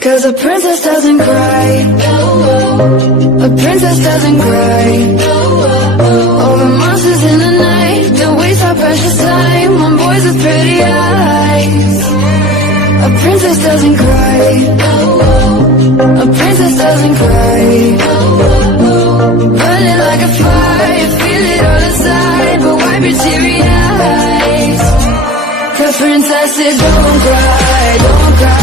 'Cause a princess doesn't cry. A princess doesn't cry. Over monsters in the night, don't waste our precious time on boys with pretty eyes. A princess doesn't cry. A princess doesn't cry. Burning like a fire, feel it all inside, but wipe your teary eyes. 'Cause princesses don't cry, don't cry.